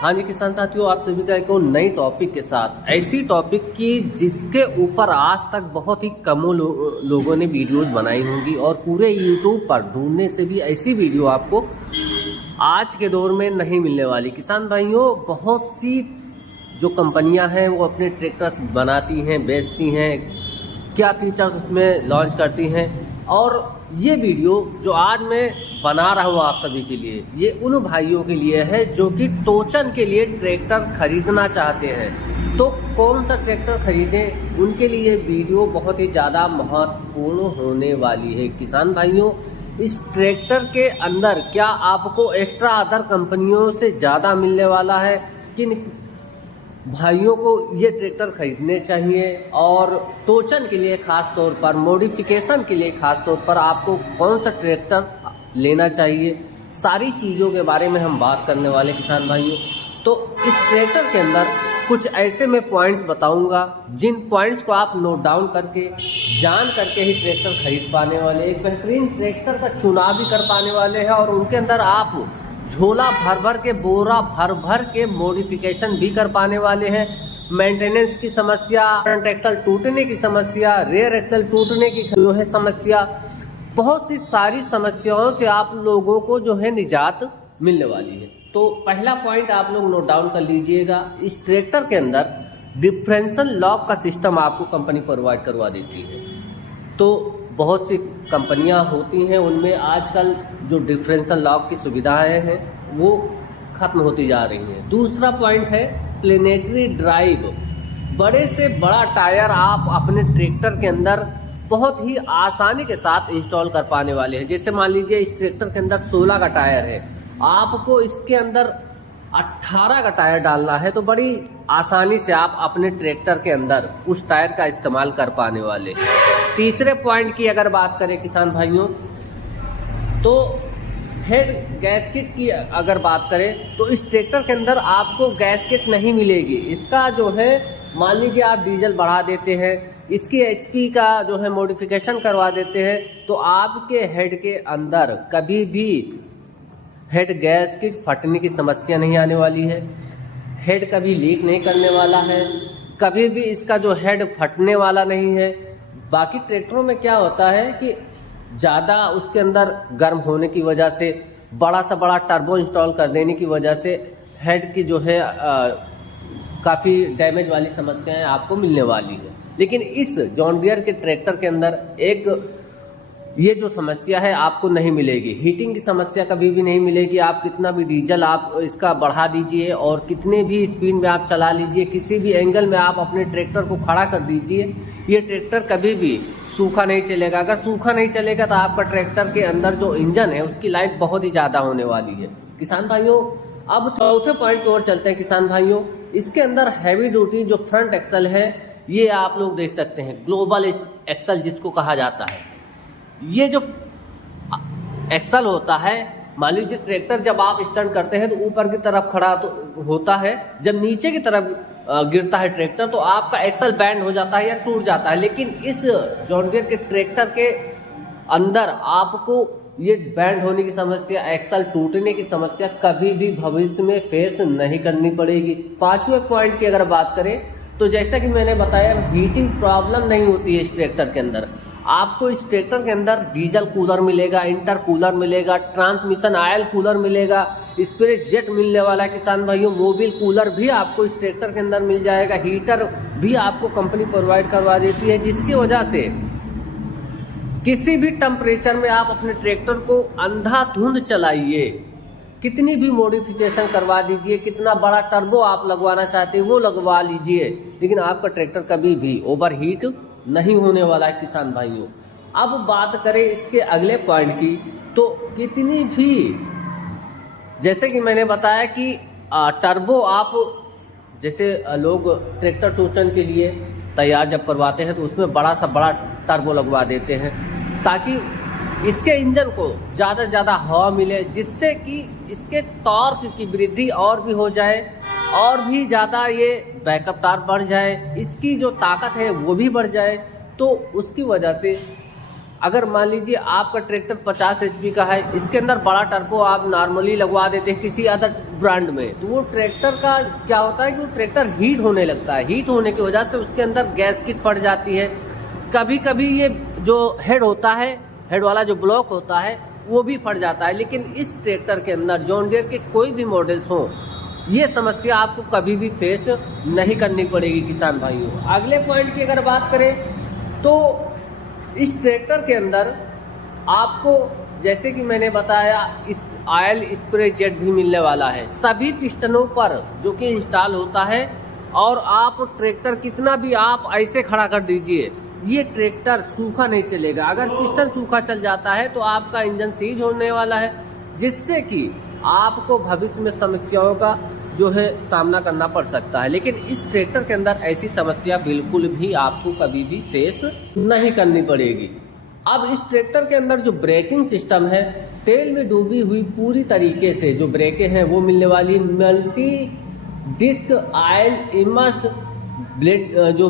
हाँ जी किसान साथियों, आप सभी का एक और नई टॉपिक के साथ, ऐसी टॉपिक की जिसके ऊपर आज तक बहुत ही कम लोगों ने वीडियोस बनाई होंगी और पूरे यूट्यूब पर ढूंढने से भी ऐसी वीडियो आपको आज के दौर में नहीं मिलने वाली। किसान भाइयों, बहुत सी जो कंपनियां हैं वो अपने ट्रैक्टर्स बनाती हैं, बेचती हैं, क्या फीचर्स उसमें लॉन्च करती हैं। और ये वीडियो जो आज मैं बना रहा हूँ आप सभी के लिए, ये उन भाइयों के लिए है जो कि टोचन के लिए ट्रैक्टर खरीदना चाहते हैं। तो कौन सा ट्रैक्टर खरीदें, उनके लिए वीडियो बहुत ही ज़्यादा महत्वपूर्ण होने वाली है। किसान भाइयों, इस ट्रैक्टर के अंदर क्या आपको एक्स्ट्रा अदर कंपनियों से ज़्यादा मिलने वाला है, किन भाइयों को ये ट्रैक्टर खरीदने चाहिए, और टोचन के लिए खास तौर पर, मॉडिफिकेशन के लिए खास तौर पर आपको कौन सा ट्रैक्टर लेना चाहिए, सारी चीज़ों के बारे में हम बात करने वाले किसान भाइयों। तो इस ट्रैक्टर के अंदर कुछ ऐसे मैं पॉइंट्स बताऊंगा जिन पॉइंट्स को आप नोट डाउन करके, जान करके ही ट्रैक्टर खरीद पाने वाले, एक बेहतरीन ट्रैक्टर का चुनाव भी कर पाने वाले हैं। और उनके अंदर आप झोला भर भर के, बोरा भर भर के मॉडिफिकेशन भी कर पाने वाले हैं। मेंटेनेंस की समस्या, फ्रंट एक्सल टूटने की समस्या, रेयर एक्सल टूटने की जो है समस्या, बहुत सी सारी समस्याओं से आप लोगों को जो है निजात मिलने वाली है। तो पहला पॉइंट आप लोग नोट डाउन कर लीजिएगा, इस ट्रैक्टर के अंदर डिफरेंशियल लॉक का सिस्टम आपको कंपनी प्रोवाइड करवा देती है। तो बहुत सी कंपनियां होती हैं, उनमें आजकल जो डिफरेंशियल लॉक की सुविधाएं हैं वो खत्म होती जा रही हैं। दूसरा पॉइंट है प्लेनेटरी ड्राइव। बड़े से बड़ा टायर आप अपने ट्रैक्टर के अंदर बहुत ही आसानी के साथ इंस्टॉल कर पाने वाले हैं। जैसे मान लीजिए इस ट्रैक्टर के अंदर 16 का टायर है, आपको इसके अंदर 18 का टायर डालना है, तो बड़ी आसानी से आप अपने ट्रैक्टर के अंदर उस टायर का इस्तेमाल कर पाने वाले। तीसरे पॉइंट की अगर बात करें किसान भाइयों, तो हेड गैसकिट की अगर बात करें तो इस ट्रैक्टर के अंदर आपको गैसकिट नहीं मिलेगी। इसका जो है, मान लीजिए आप डीजल बढ़ा देते हैं, इसकी एचपी का जो है मॉडिफिकेशन करवा देते हैं, तो आपके हेड के अंदर कभी भी हेड गैसकिट फटने की समस्या नहीं आने वाली है। हेड कभी लीक नहीं करने वाला है, कभी भी इसका जो हेड फटने वाला नहीं है। बाकी ट्रैक्टरों में क्या होता है कि ज़्यादा उसके अंदर गर्म होने की वजह से, बड़ा सा बड़ा टर्बो इंस्टॉल कर देने की वजह से हेड की जो है काफ़ी डैमेज वाली समस्याएं आपको मिलने वाली है। लेकिन इस जॉन डियर के ट्रैक्टर के अंदर एक ये जो समस्या है आपको नहीं मिलेगी। हीटिंग की समस्या कभी भी नहीं मिलेगी। आप कितना भी डीजल आप इसका बढ़ा दीजिए और कितने भी स्पीड में आप चला लीजिए, किसी भी एंगल में आप अपने ट्रैक्टर को खड़ा कर दीजिए, ये ट्रैक्टर कभी भी सूखा नहीं चलेगा। अगर सूखा नहीं चलेगा तो आपका ट्रैक्टर के अंदर जो इंजन है उसकी लाइफ बहुत ही ज़्यादा होने वाली है। किसान भाइयों, अब चौथे पॉइंट की ओर चलते हैं किसान भाइयों। इसके अंदर हैवी ड्यूटी जो फ्रंट एक्सल है, ये आप लोग देख सकते हैं, ग्लोबल एक्सल जिसको कहा जाता है। ये जो एक्सल होता है, मान लीजिए ट्रैक्टर जब आप स्टंट करते हैं तो ऊपर की तरफ खड़ा तो होता है, जब नीचे की तरफ गिरता है ट्रैक्टर तो आपका एक्सल बैंड हो जाता है या टूट जाता है। लेकिन इस जॉन डियर के ट्रैक्टर के अंदर आपको ये बैंड होने की समस्या, एक्सल टूटने की समस्या कभी भी भविष्य में फेस नहीं करनी पड़ेगी। पांचवें पॉइंट की अगर बात करें तो जैसा कि मैंने बताया, हीटिंग प्रॉब्लम नहीं होती है इस ट्रैक्टर के अंदर। आपको इस ट्रैक्टर के अंदर डीजल कूलर मिलेगा, इंटर कूलर मिलेगा, ट्रांसमिशन ऑयल कूलर मिलेगा, स्प्रे जेट मिलने वाला है किसान भाइयों। मोबिल कूलर भी आपको इस ट्रैक्टर के अंदर मिल जाएगा। हीटर भी आपको कंपनी प्रोवाइड करवा देती है, जिसकी वजह से किसी भी टेम्परेचर में आप अपने ट्रैक्टर को अंधाधुंध चलाइए, कितनी भी मॉडिफिकेशन करवा दीजिए, कितना बड़ा टर्बो आप लगवाना चाहते हैं वो लगवा लीजिए, लेकिन आपका ट्रैक्टर कभी भी ओवरहीट नहीं होने वाला है किसान भाइयों। अब बात करें इसके अगले पॉइंट की, तो कितनी भी, जैसे कि मैंने बताया कि टर्बो आप, जैसे लोग ट्रैक्टर टोचन के लिए तैयार जब करवाते हैं तो उसमें बड़ा सा बड़ा टर्बो लगवा देते हैं ताकि इसके इंजन को ज़्यादा से ज़्यादा हवा मिले, जिससे कि इसके टॉर्क की वृद्धि और भी हो जाए और भी ज़्यादा ये बैकअप टार्क बढ़ जाए, इसकी जो ताकत है वो भी बढ़ जाए। तो उसकी वजह से अगर मान लीजिए आपका ट्रैक्टर 50 HP का है, इसके अंदर बड़ा टर्बो आप नॉर्मली लगवा देते हैं किसी अदर ब्रांड में, तो वो ट्रैक्टर का क्या होता है कि वो ट्रैक्टर हीट होने लगता है। हीट होने की वजह से उसके अंदर गैस किट फट जाती है। कभी कभी ये जो हेड होता है, हेड वाला जो ब्लॉक होता है वो भी फट जाता है। लेकिन इस ट्रैक्टर के अंदर जॉन डियर के कोई भी मॉडल्स हो, ये समस्या आपको कभी भी फेस नहीं करनी पड़ेगी किसान भाइयों। अगले पॉइंट की अगर बात करें तो इस ट्रैक्टर के अंदर आपको जैसे कि मैंने बताया इस ऑयल स्प्रे जेट भी मिलने वाला है सभी पिस्टनों पर जो कि इंस्टॉल होता है। और आप ट्रैक्टर कितना भी आप ऐसे खड़ा कर दीजिए, ये ट्रैक्टर सूखा नहीं चलेगा। अगर पिस्टन सूखा चल जाता है तो आपका इंजन सीज होने वाला है, जिससे कि आपको भविष्य में समस्याओं का जो है सामना करना पड़ सकता है। लेकिन इस ट्रैक्टर के अंदर ऐसी समस्या बिल्कुल भी आपको कभी भी फेस नहीं करनी पड़ेगी। अब इस ट्रैक्टर के अंदर जो ब्रेकिंग सिस्टम है, तेल में डूबी हुई पूरी तरीके से जो ब्रेकें हैं वो मिलने वाली multi disc oil immersed blade जो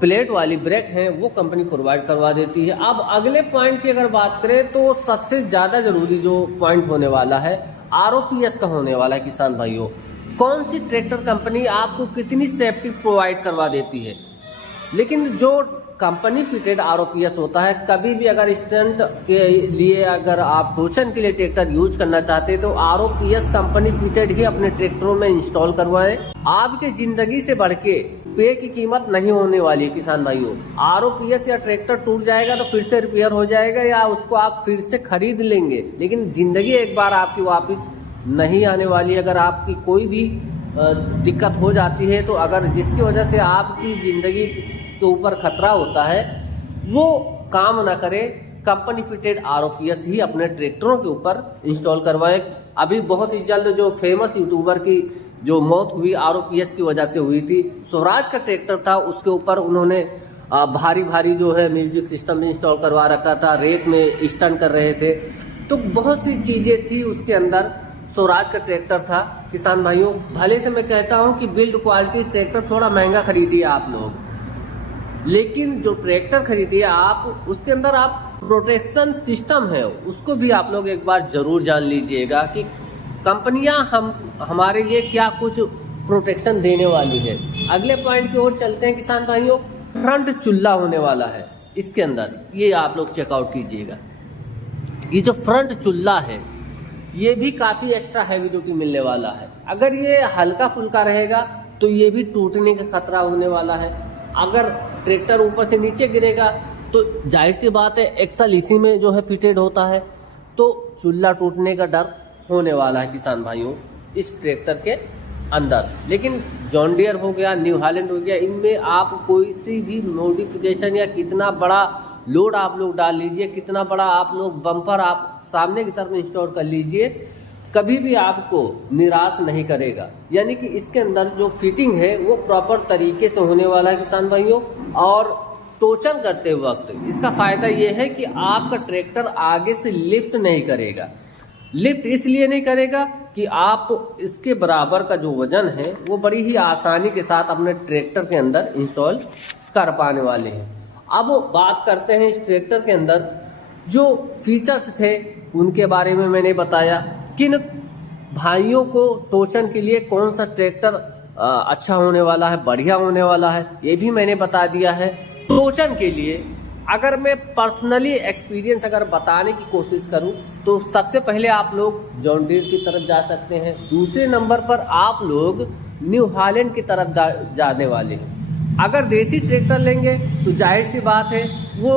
प्लेट वाली ब्रेक है वो कंपनी प्रोवाइड करवा देती है। अब अगले पॉइंट की अगर बात करें तो सबसे ज्यादा जरूरी जो पॉइंट होने वाला है ROPS का होने वाला है किसान भाइयों। कौन सी ट्रैक्टर कंपनी आपको कितनी सेफ्टी प्रोवाइड करवा देती है। लेकिन जो कंपनी फिटेड ROPS होता है, कभी भी अगर स्टंट के लिए अगर आप टोचन के लिए ट्रैक्टर यूज करना चाहते हैं तो ROPS कंपनी फिटेड ही अपने ट्रैक्टरों में इंस्टॉल करवाएं। आपके जिंदगी से बढ़ के पे की कीमत नहीं होने वाली है किसान भाइयों। ROPS या ट्रैक्टर टूट जाएगा तो फिर से रिपेयर हो जाएगा या उसको आप फिर से खरीद लेंगे, लेकिन जिंदगी एक बार आपकी वापस नहीं आने वाली है। अगर आपकी कोई भी दिक्कत हो जाती है तो अगर जिसकी वजह से आपकी जिंदगी के ऊपर खतरा होता है, वो काम ना करे, कंपनी फिटेड ROPS ही अपने ट्रैक्टरों के ऊपर इंस्टॉल करवाएं। अभी बहुत ही जल्द जो फेमस यूट्यूबर की जो मौत हुई ROPS की वजह से हुई थी, स्वराज का ट्रैक्टर था, उसके ऊपर उन्होंने भारी भारी जो है म्यूजिक सिस्टम इंस्टॉल करवा रखा था, रेत में स्टंट कर रहे थे, तो बहुत सी चीजें थी उसके अंदर। स्वराज का ट्रैक्टर था किसान भाइयों। भले से मैं कहता हूं कि बिल्ड क्वालिटी ट्रैक्टर थोड़ा महंगा खरीदिए आप लोग, लेकिन जो ट्रैक्टर खरीदिए आप उसके अंदर आप प्रोटेक्शन सिस्टम है उसको भी आप लोग एक बार जरूर जान लीजिएगा कि कंपनियां हमारे लिए क्या कुछ प्रोटेक्शन देने वाली है। अगले पॉइंट की ओर चलते हैं किसान भाइयों। फ्रंट चूल्हा होने वाला है इसके अंदर, ये आप लोग चेकआउट कीजिएगा। ये जो फ्रंट चूल्हा है ये भी काफी एक्स्ट्रा हैवी ड्यूटी मिलने वाला है। अगर ये हल्का फुल्का रहेगा तो ये भी टूटने का खतरा होने वाला है। अगर ट्रैक्टर ऊपर से नीचे गिरेगा तो जाहिर सी बात है एक्सल इसी में जो है फिटेड होता है, तो चूल्हा टूटने का डर होने वाला है किसान भाइयों इस ट्रैक्टर के अंदर। लेकिन जॉन डियर हो गया, न्यू हॉलैंड हो गया, इनमें आप कोई सी भी मॉडिफिकेशन या कितना बड़ा लोड आप लोग डाल लीजिए, कितना बड़ा आप लोग बम्पर आप सामने की तरफ इंस्टॉल कर लीजिए, कभी भी आपको निराश नहीं करेगा। यानी कि इसके अंदर जो फिटिंग है वो प्रॉपर तरीके से होने वाला है किसान भाइयों। और टोचन करते वक्त इसका फायदा ये है कि आपका ट्रैक्टर आगे से लिफ्ट नहीं करेगा। लिफ्ट इसलिए नहीं करेगा कि आप इसके बराबर का जो वजन है वो बड़ी ही आसानी के साथ अपने ट्रैक्टर के अंदर इंस्टॉल कर पाने वाले हैं। अब बात करते हैं इस ट्रैक्टर के अंदर जो फीचर्स थे उनके बारे में मैंने बताया। किन भाइयों को टोचन के लिए कौन सा ट्रैक्टर अच्छा होने वाला है, बढ़िया होने वाला है, ये भी मैंने बता दिया है। टोचन के लिए अगर मैं पर्सनली एक्सपीरियंस अगर बताने की कोशिश करूं तो सबसे पहले आप लोग जॉन डियर की तरफ जा सकते हैं। दूसरे नंबर पर आप लोग न्यू हॉलैंड की तरफ जाने वाले हैं। अगर देसी ट्रैक्टर लेंगे तो जाहिर सी बात है वो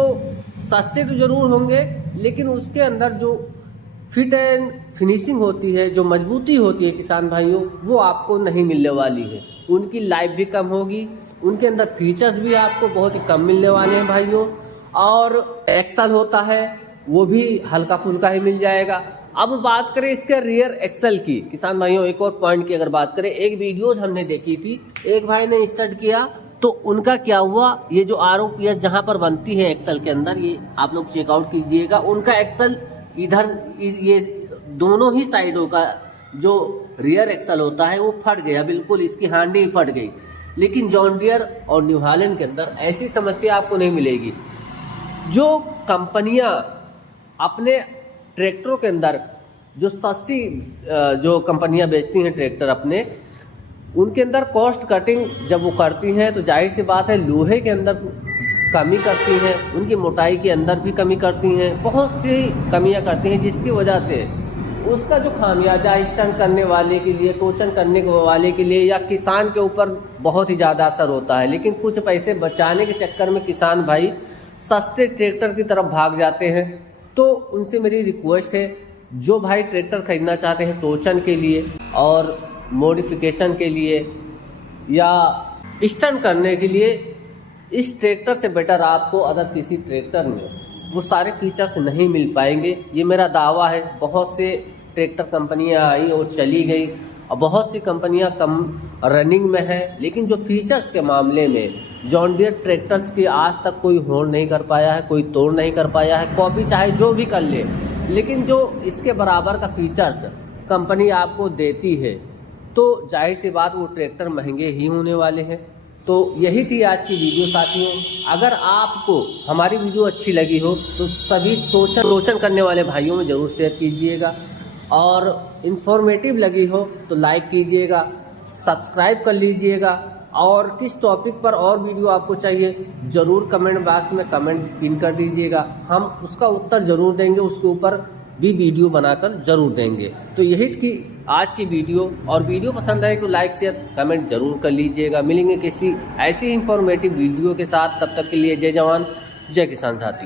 सस्ते तो जरूर होंगे, लेकिन उसके अंदर जो फिट एंड फिनिशिंग होती है, जो मजबूती होती है किसान भाइयों, वो आपको नहीं मिलने वाली है। उनकी लाइफ भी कम होगी, उनके अंदर फीचर्स भी आपको बहुत ही कम मिलने वाले हैं भाइयों। और एक्सल होता है वो भी हल्का फुल्का ही मिल जाएगा। अब बात करें इसके रियर एक्सल की किसान भाइयों, एक और पॉइंट की अगर बात करें, एक वीडियो हमने देखी थी, एक भाई ने स्टार्ट किया तो उनका क्या हुआ, ये जो ROPS जहां पर बनती है एक्सल के अंदर, ये आप लोग चेकआउट कीजिएगा, उनका एक्सल इधर ये दोनों ही साइडों का जो रियर एक्सल होता है वो फट गया, बिल्कुल इसकी हांडी फट गई। लेकिन जॉन डियर और न्यू हॉलैंड के अंदर ऐसी समस्या आपको नहीं मिलेगी। जो कंपनियां अपने ट्रैक्टरों के अंदर जो सस्ती जो कंपनियां बेचती हैं ट्रैक्टर अपने, उनके अंदर कॉस्ट कटिंग जब वो करती हैं तो जाहिर सी बात है लोहे के अंदर कमी करती हैं, उनकी मोटाई के अंदर भी कमी करती हैं, बहुत सी कमियां करती हैं, जिसकी वजह से उसका जो खामियाजा स्टंट करने वाले के लिए, टोचन करने वाले के लिए या किसान के ऊपर बहुत ही ज़्यादा असर होता है। लेकिन कुछ पैसे बचाने के चक्कर में किसान भाई सस्ते ट्रैक्टर की तरफ भाग जाते हैं। तो उनसे मेरी रिक्वेस्ट है, जो भाई ट्रैक्टर खरीदना चाहते हैं टोचन के लिए और मॉडिफिकेशन के लिए या स्टंट करने के लिए, इस ट्रैक्टर से बेटर आपको अदर किसी ट्रैक्टर में वो सारे फीचर्स नहीं मिल पाएंगे। ये मेरा दावा है। बहुत से ट्रैक्टर कंपनियां आई और चली गई और बहुत सी कंपनियां कम रनिंग में है, लेकिन जो फीचर्स के मामले में जॉन डियर ट्रैक्टर्स की आज तक कोई होड़ नहीं कर पाया है, कोई तोड़ नहीं कर पाया है। कॉपी चाहे जो भी कर ले, लेकिन जो इसके बराबर का फीचर्स कंपनी आपको देती है तो जाहिर सी बात वो ट्रैक्टर महंगे ही होने वाले हैं। तो यही थी आज की वीडियो साथियों। अगर आपको हमारी वीडियो अच्छी लगी हो तो सभी टोचन करने वाले भाइयों में ज़रूर शेयर कीजिएगा, और इन्फॉर्मेटिव लगी हो तो लाइक कीजिएगा, सब्सक्राइब कर लीजिएगा, और किस टॉपिक पर और वीडियो आपको चाहिए ज़रूर कमेंट बॉक्स में कमेंट पिन कर दीजिएगा। हम उसका उत्तर ज़रूर देंगे, उसके ऊपर भी वीडियो बनाकर ज़रूर देंगे। तो यही थी आज की वीडियो, और वीडियो पसंद आए तो लाइक शेयर कमेंट जरूर कर लीजिएगा। मिलेंगे किसी ऐसी इंफॉर्मेटिव वीडियो के साथ, तब तक के लिए जय जवान जय किसान साथी।